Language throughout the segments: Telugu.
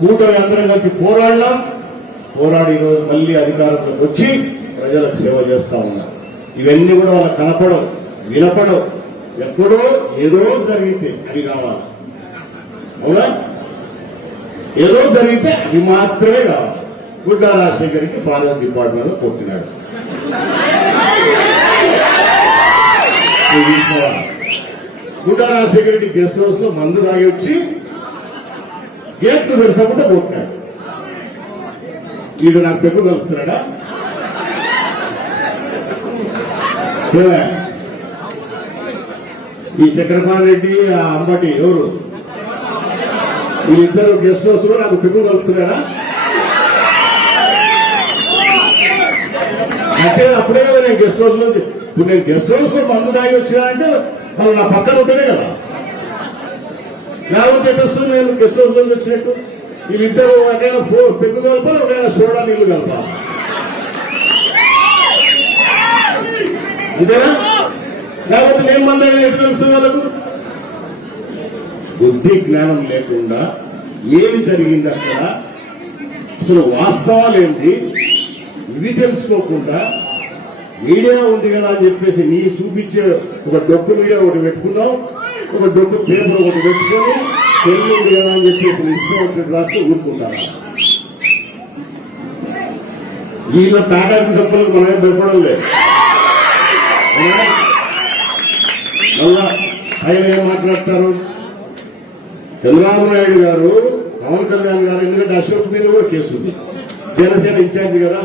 కూటమి అందరం కలిసి పోరాడి ఈరోజు మళ్ళీ అధికారంలోకి వచ్చి ప్రజలకు సేవ చేస్తా ఉన్నారు. ఇవన్నీ కూడా వాళ్ళకి కనపడవు, వినపడవు. ఎప్పుడో ఏదో జరిగితే అవి కావాలి. అవునా? ఏదో జరిగితే అవి మాత్రమే కావాలి. గుడ్డా రాజశేఖర్కి ఫారెస్ట్ డిపార్ట్మెంట్ లో కొట్టినాడు. గుడ్డా రాజశేఖర్ రెడ్డి గెస్ట్ హౌస్ లో మందు తాగి వచ్చి గేట్లు తెరసకుండా కొట్టినాడు. వీడు నాకు పెగ్గు కలుపుతున్నాడా? ఈ చక్రపాణి రెడ్డి ఆ అంబటి ఎవరు వీళ్ళిద్దరు గెస్ట్ హౌస్ లో నాకు పెగ్గు కలుపుతున్నారా? అంటే అప్పుడే కదా నేను గెస్ట్ హౌస్ లో ఇప్పుడు నేను గెస్ట్ హౌస్ లో మందు తాగి వచ్చినానంటే వాళ్ళు నా పక్కన ఉంటేనే కదా. లేకపోతే ఎట్టొస్తుంది నేను గెస్ట్ హౌస్ లోకి వచ్చినట్టు? వీళ్ళిద్దరు ఒకైనా పెగ్గు కలపాలి, ఒకైనా సోడా నీళ్లు కలపాలి. ఇదేనా? లేకపోతే నేను మంది ఎటు తెలుస్తుంది వాళ్ళకు? బుద్ధి జ్ఞానం లేకుండా ఏమి జరిగింది అక్కడ, అసలు వాస్తవాలు ఏంటి ఇవి తెలుసుకోకుండా మీడియా ఉంది కదా అని చెప్పేసి నీ చూపించే ఒక డొక్కు మీడియా ఒకటి పెట్టుకున్నావు, ఒక డొక్కు పేపర్ ఒకటి పెట్టుకొని తెలుగు ఉంది కదా అని చెప్పేసి ఇష్టం వచ్చినట్టు రాస్తే ఊరుకుంటారా? వీళ్ళ తాటాకు చెప్పలకు మనమే భయపడం లేదు. మళ్ళా ఆయన ఏం మాట్లాడతారు? చంద్రబాబు నాయుడు గారు, పవన్ కళ్యాణ్ గారు, ఎందుకంటే అశోక్ మీద కూడా కేసు ఉంది, జనసేన ఇన్ఛార్జి కదా,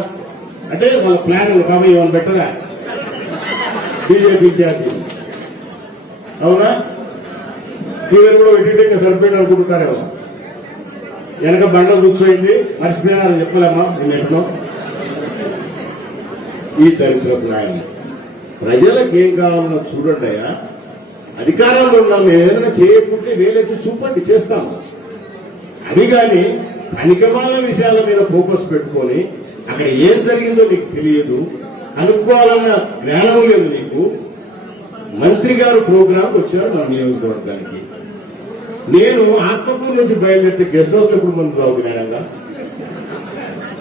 అంటే వాళ్ళ ప్లాన్ కాబట్టి ఏమని పెట్టదా బీజేపీ ఇన్ఛార్జి? అవునా? టీవీలు కూడా పెట్టింటే ఇంకా సరిపోయింది అనుకుంటున్నారేమో. వెనక బండ కూర్చోయింది, మర్చిపోయినారని చెప్పలేమా? నేను ఎట్లా ఈ దరిద్రపు నాయన ప్రజలకు ఏం కావాలన్నా చూడండి అయ్యా. అధికారంలో ఉన్నాం, మేము ఏదైనా చేయకుంటే వేలైతే చూపండి, చేస్తాము. అది కానీ పనికిమాల విషయాల మీద ఫోకస్ పెట్టుకొని అక్కడ ఏం జరిగిందో నీకు తెలియదు, అనుకోవాలన్న జ్ఞానం లేదు నీకు. మంత్రి గారు ప్రోగ్రాంకి వచ్చారు మన నియోజకవర్గానికి. నేను ఆత్మకూరు నుంచి బయలుదేరితే గెస్ట్ హౌస్ లో ఎప్పుడు మంది తాగుతున్నాయంగా,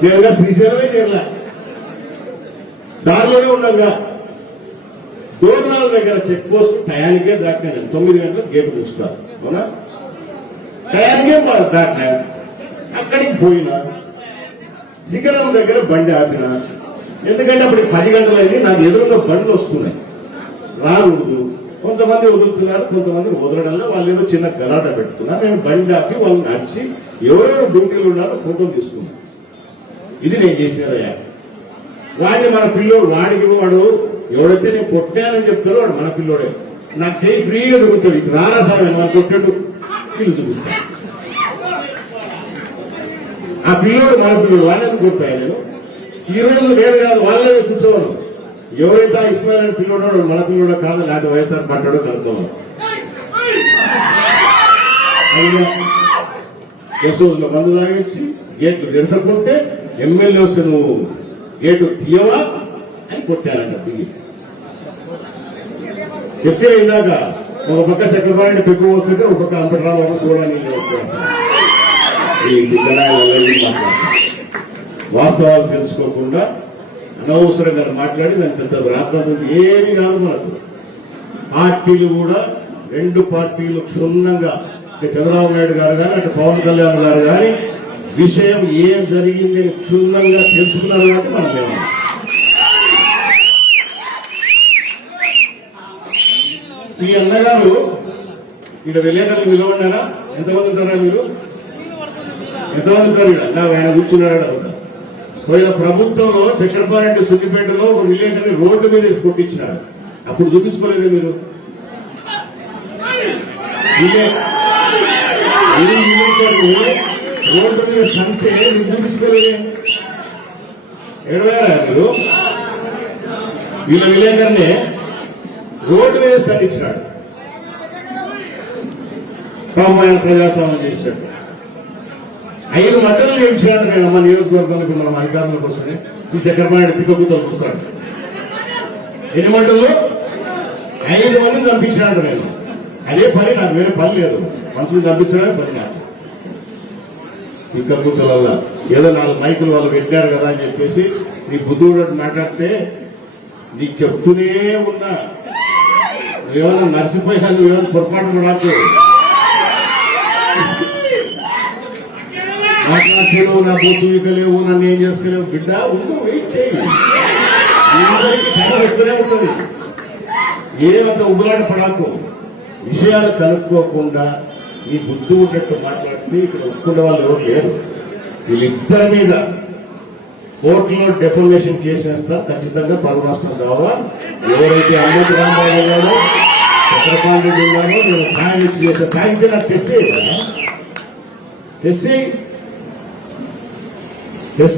నేనుగా శ్రీశైలమే చేరలే, దారిలోనే ఉండగా దోర్నాల దగ్గర చెక్ పోస్ట్ టయానికే దాటినా. 9 గంటలకు గేటు చూస్తారు. అవునా? టయానికే దాటినా. అక్కడికి పోయినా శిఖరం దగ్గర బండి ఆపిన. ఎందుకంటే అప్పటికి 10 గంటలైంది, నాకు ఎదురుగా బండ్లు వస్తున్నాయి, రాకూడదు. కొంతమంది వదులుతున్నారు, కొంతమంది వదలడంలో వాళ్ళు ఏదో చిన్న గలాట పెట్టుకున్నారు. నేను బండి ఆపి వాళ్ళని నడిచి ఎవరెవరు డ్యూటీలు ఉన్నారో ఫోటోలు తీసుకున్నాను. ఇది నేను చేసేదయ్యా. వాడిని మన పిల్లోడు, వాడికి వాడు ఎవడైతే నేను కొట్టానని చెప్తారో వాడు మన పిల్లోడే. నాకు చేయి ఫ్రీగా దొరుకుతుంది. ఇటు రారా సార్ మనం కొట్టాడు వీళ్ళు చూపిస్తాను. ఆ పిల్లోడు మన పిల్లోడు, వాళ్ళని కొడతాయి. నేను ఈ రోజు నేను కాదు వాళ్ళే కూర్చోవాలి. ఎవరైతే ఆ ఇస్మాయిల్ అని పిల్లోడో మన పిల్లోడో కాదు, లేకపోతే వైఎస్ఆర్ పడ్డాడో కనుక్కోవాలి. యశోలో మందు తాగొచ్చి గేట్లు తెరసకుంటే ఎమ్మెల్యే వస్తే నువ్వు గేటు తీయవా అని కొట్టానంట. దిగి చెప్తే ఇందాక ఒక పక్క చక్రపాణి పెగ్గు వస్తుంటే ఒక పక్క అంబటరావు చూడడానికి వాస్తవాలు తెలుసుకోకుండా అనవసరంగా మాట్లాడి దాని పెద్ద రాత్రి ఏమి కాదు. మనకు పార్టీలు కూడా 2 పార్టీలు క్షుణ్ణంగా, చంద్రబాబు నాయుడు గారు కానీ అటు పవన్ కళ్యాణ్ గారు కానీ విషయం ఏం జరిగింది క్షుణ్ణంగా తెలుసుకున్నారు కాబట్టి మనం ఏమన్నా. ఈ అన్నగారు ఇక్కడ విలేకరులు నిలబడినారా? ఎంతమంది ఉంటారా మీరు? ఎంతమంది ఉంటారు ఇక్కడ? ఆయన కూర్చున్నాడు. పోయిన ప్రభుత్వంలో చక్రపాణి సుద్దిపేటలో ఒక విలేకరిని రోడ్డు మీద కొట్టించినాడు. అప్పుడు చూపించుకోలేదు మీరు? రోడ్డు మీద సంతే మీరు చూపించుకోలేదే? ఎడవేరా మీరు? వీళ్ళ విలేకరిని రోడ్డు మీద స్తంభించినాడు. ఆయన ప్రజాస్వామ్యం చేశాడు. 5 మంటలు చేయించాడు. నేను అమ్మ నియోజకవర్గంలో మనం అధికారంలోకి వస్తుంది ఈ చక్రపాణి తిక్కగుతలు చూస్తాడు. ఎన్ని మంటలు? 5 మందిని చంపించినాడు. నేను అదే పని, నాకు వేరే పని లేదు. మనుషులు చంపించడమే పని నాకు. ఈ కలుగుతులల్లా ఏదో 4 మైకులు వాళ్ళు పెట్టారు కదా అని చెప్పేసి నీ బుద్ధుడు మాట్లాడితే నీకు చెప్తూనే ఉన్నా, నువ్వేమన్నా మర్చిపోయినా, నువ్వేమన్నా పొరపాటు నాకు మాట్లాడలేవు, నా బొత్తు వీకలేవు, నన్ను ఏం చేసుకోలేవు. బిడ్డ ఉందో వెయిట్ చేయి, ఎక్కడే ఉంటుంది. ఏమంత ఉగులాట పడాకు, విషయాలు కనుక్కోకుండా నీ బుద్ధి ఉన్నట్టు మాట్లాడితే ఇక్కడ ఒప్పుకునే వాళ్ళు ఎవరు లేరు. వీళ్ళిద్దరి మీద కోర్టులో డెఫర్మేషన్ కేసు వేస్తా, ఖచ్చితంగా పరువు నష్టం కావా. ఎవరైతే అమ్మటి రాంబాబు ఉన్నారో, చంద్రబాబు రెడ్డి ఉన్నారో, నేను న్యాయం ఇచ్చి చేసే న్యాయంతో నాకు టెస్ట్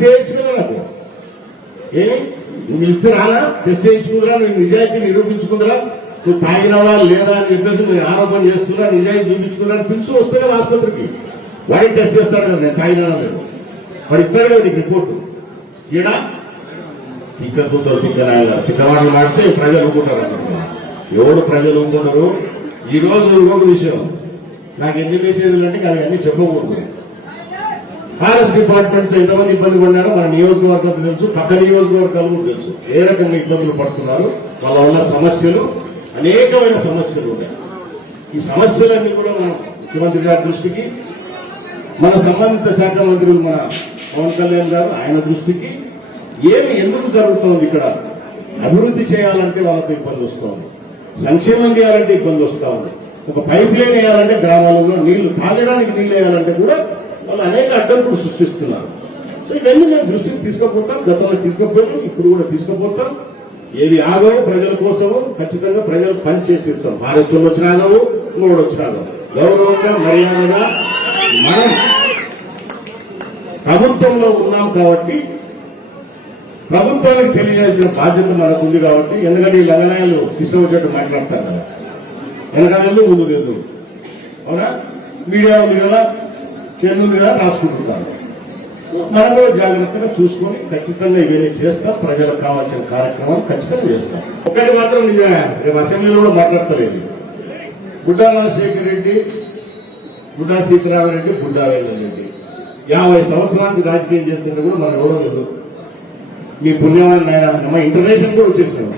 చేయొచ్చు కదా. నాకు నువ్వు ఇస్తున్నారా టెస్ట్ చేయించుకుందరా, నువ్వు నిజాయితీ నిరూపించుకుందరా, నువ్వు తాగినవా లేదా అని చెప్పేసి నేను ఆరోపణ చేస్తున్నా, నిజాయితీ చూపించుకున్నా పిలుచు వస్తే కదా ఆసుపత్రికి. వాడికి టెస్ట్ చేస్తాడు కదా నేను తాగినా లేదు, వాడు ఇస్తాడు కదా నీకు రిపోర్టు. ఈడ తిక్కమాటలు మాడితే ప్రజలు ఊరుకుంటారు అన్నమాట. ఎవరు ప్రజలు ఊరుకున్నారు? ఈ రోజు ఒక విషయం నాకు ఎందుకు చేసేది అంటే కానీ అన్ని చెప్పకూడదు. ఫారెస్ట్ డిపార్ట్మెంట్ తో ఎంతమంది ఇబ్బంది పడినారో మన నియోజకవర్గాలు తెలుసు, పక్క నియోజకవర్గాలు కూడా తెలుసు ఏ రకంగా ఇబ్బందులు పడుతున్నారు. వాళ్ళ వల్ల సమస్యలు, అనేకమైన సమస్యలు ఉన్నాయి. ఈ సమస్యలన్నీ కూడా మన ముఖ్యమంత్రి గారి దృష్టికి, మన సంబంధిత శాఖ మంత్రులు మన పవన్ కళ్యాణ్ గారు ఆయన దృష్టికి, ఎందుకు జరుగుతోంది ఇక్కడ, అభివృద్ధి చేయాలంటే వాళ్ళతో ఇబ్బంది వస్తోంది, సంక్షేమం చేయాలంటే ఇబ్బంది వస్తూ ఉంది, ఒక పైప్ లైన్ వేయాలంటే గ్రామాలలో నీళ్లు తాగడానికి నీళ్లు వేయాలంటే కూడా వాళ్ళు అనేక అడ్డంకులు సృష్టిస్తున్నారు. సో ఇవన్నీ మేము దృష్టికి తీసుకుపోతాం, గతంలో తీసుకుపోయాం, ఇప్పుడు కూడా తీసుకుపోతాం. ఏవి ఆగవు ప్రజల కోసము, ఖచ్చితంగా ప్రజలు పని చేసి ఇస్తాం. భారత్లో వచ్చిన ఆగవు, ఇంకోటి వచ్చిన ఆగవు. గౌరవంగా మర్యాదగా మనం ప్రభుత్వంలో ఉన్నాం కాబట్టి ప్రభుత్వానికి తెలియజేసిన బాధ్యత మనకు ఉంది కాబట్టి. ఎందుకంటే ఈ లంగనాయాలు ఇష్టం వచ్చేట్టు మాట్లాడతారు కదా, వెనకాల ముందు లేదు, అవునా? మీడియా ఉంది కదా, చెల్లు మీద రాసుకుంటున్నారు. మనం కూడా జాగ్రత్తగా చూసుకొని ఖచ్చితంగా ఇవన్నీ చేస్తాం. ప్రజలకు కావాల్సిన కార్యక్రమం ఖచ్చితంగా చేస్తాం. ఒకటి మాత్రం నిజమే, రేపు అసెంబ్లీలో కూడా మాట్లాడతలేదు. బుడ్డా రాజశేఖర రెడ్డి, బుడ్డా సీతారామరెడ్డి, బుడ్డా వేలంరెడ్డి 50 సంవత్సరానికి రాజకీయం చేస్తుంటే కూడా మనం ఎవరో లేదు. మీ పుణ్యమైన మా ఇంటర్నేషనల్ కూడా వచ్చేసినాం.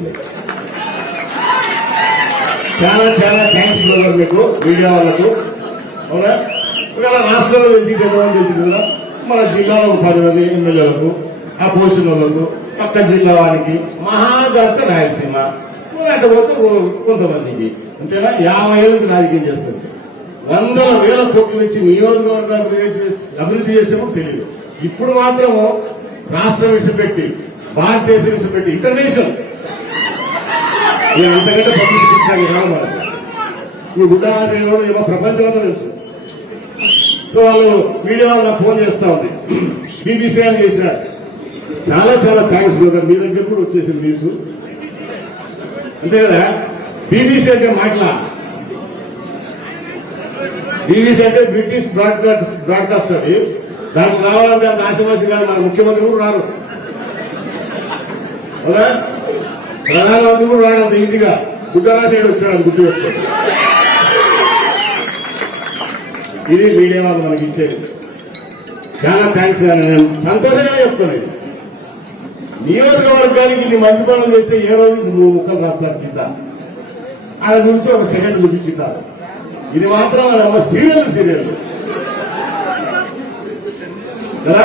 చాలా చాలా థ్యాంక్స్ బ్రదర్ మీకు, మీడియా వాళ్ళకు. అవునా? ఒకవేళ రాష్ట్రంలో తెలిసి ఎంతమంది తెలిసింది కదా, మన జిల్లాలో 10 మంది ఎమ్మెల్యేలకు, అపోజిషన్ వాళ్ళకు, పక్క జిల్లా వారికి, మహాజాత రాయలసీమ అటు పోతే కొంతమందికి, అంతేనా? 50 ఏళ్ళకి రాజకీయం చేస్తుంది. 100,000 కోట్లు ఇచ్చి నియోజకవర్గాలు అభివృద్ధి చేసేమో తెలియదు. ఇప్పుడు మాత్రము రాష్ట్రం విషయపెట్టి, భారతదేశం విషయపెట్టి, ఇంటర్నేషనల్ అంతకంటే పబ్లిసిటీ ఇచ్చాను కాదు మనకు. ఇప్పుడు గుడ్డమాత్రి ఏమో ప్రపంచం అంతా తెలుసు. సో వాళ్ళు మీడియా వాళ్ళు నాకు ఫోన్ చేస్తా ఉంది, బీబీసీ అని చేసినాడు. చాలా చాలా థ్యాంక్స్ బ్రదర్, మీ దగ్గర కూడా వచ్చేసింది న్యూస్, అంతే కదా. బీబీసీ అంటే మాటలా, బీబీసీ అంటే బ్రిటిష్ బ్రాడ్కాస్ట్ అది. దానికి రావాలంటే అంత ఆశమాసి కాదు, మన ముఖ్యమంత్రి కూడా రారు కదా, ప్రధానమంత్రి కూడా రాడు అంత ఈజీగా. గుడ్డరాశేడు వచ్చాడు, అది గుర్తు పెట్టుకోండి. ఇది మీడియా వాళ్ళు మనకి ఇచ్చేది. చాలా థ్యాంక్స్. నేను సంతోషంగా చెప్తాను. ఇది నియోజకవర్గానికి ఇన్ని మంచి పనులు చేస్తే ఏ రోజు 3 ముక్కలు రాస్తారు కింద, ఆయన గురించి ఒక సెకండ్ చూపించుతారు. ఇది మాత్రం అమ్మ సీరియల్ కదా.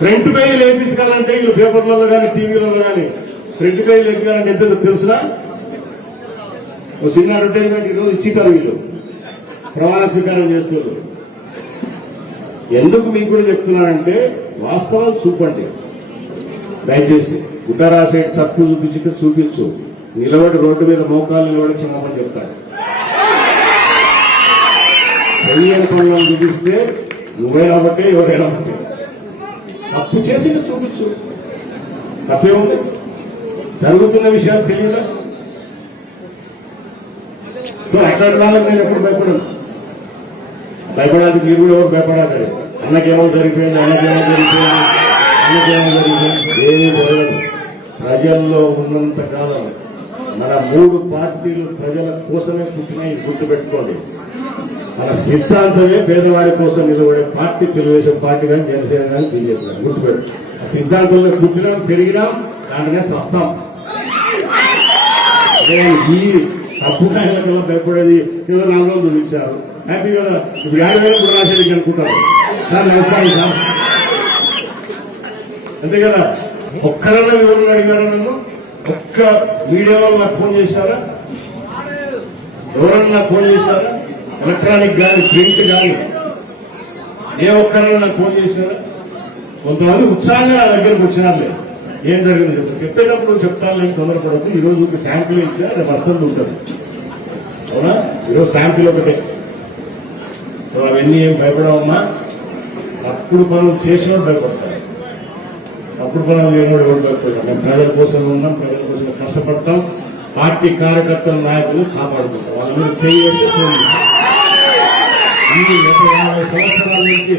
ఫ్రంట్ పేజీలు వేయించాలంటే వీళ్ళు పేపర్లలో కానీ టీవీలలో కానీ ఫ్రంట్ పేజీలు ఎక్కాలంటే ఎంత తెలుసునా? ఒక సినిమా అడ్వర్టైజ్మెంట్ ఈరోజు ఇచ్చిటారు వీళ్ళు, ప్రమాణ స్వీకారం చేస్తున్నారు. ఎందుకు మీకు కూడా చెప్తున్నానంటే వాస్తవాలు చూపండి దయచేసి. ఉత్తరాసేటు తప్పు చూపించు, నిలబడి రోడ్డు మీద మోకాలు నిలబడి క్షమాపణ చెప్తాడు. పనులను చూపిస్తే నువ్వైనా బట్టే ఎవరైనా బట్టే తప్పు చేసి చూపించు, తప్పేముంది? జరుగుతున్న విషయాలు తెలియదా? సో అట్లాంటి నేను ఎప్పుడు భయపడాలి, మీరు కూడా ఎవరు భయపడాలి. అన్నకేమో జరిగిపోయింది, అన్నకేమో జరిగిపోయింది. ఏమీ జరగదు. ప్రజల్లో ఉన్నంత కాలం మన 3 పార్టీలు ప్రజల కోసమే పుట్టినాయి, గుర్తుపెట్టుకోండి. మన సిద్ధాంతమే పేదవాడి కోసం నిలబడే పార్టీ తెలుగుదేశం పార్టీ కానీ జనసేన కానీ బీజేపీ కానీ గుర్తుపెట్టు ఆ సిద్ధాంతంలో పుట్టినాం పెరిగినాం దాంట్లోనే సస్తాం. ఈ తప్పు కాయలకల్లా భయపడేది ఏదో 4 రోజులు చూపించారు హ్యాపీ కదా. ఇప్పుడు 50,000 కూడా రాసేది అనుకుంటారు దాన్ని అవసరం సార్ అంతే కదా. ఒక్కరన్నా వివరణ అడిగారా నన్ను? ఒక్క మీడియా వాళ్ళు నాకు ఫోన్ చేశారా? ఎవరన్నా నాకు ఫోన్ చేశారా? ఎలక్ట్రానిక్ కానీ ప్రింట్ కానీ ఏ ఒక్కరన్నా నాకు ఫోన్ చేశారా? కొంతమంది ఉత్సాహంగా నా దగ్గరకు వచ్చినారులే. ఏం జరిగింది చెప్తాను, చెప్పేటప్పుడు చెప్తాను, నేను తొందరపడద్దు. ఈ రోజు ఒక శాంపిల్ ఇచ్చా, రేపు వస్తుంది ఉంటుంది. అవునా? ఈరోజు శాంపిల్ ఒకటే. అవన్నీ ఏం భయపడవమ్మా. అప్పుడు పనులు చేసినోడు భయపడతారు, అప్పుడు పనులు లేనివాడు ఎవరు భయపడతాం. మేము ప్రజల కోసం ఉన్నాం, ప్రజల కోసం కష్టపడతాం. పార్టీ కార్యకర్తల నాయకులు కాపాడుకుంటాం. వాళ్ళ మీద చేయాలి. ఈ 50 సంవత్సరాల నుంచి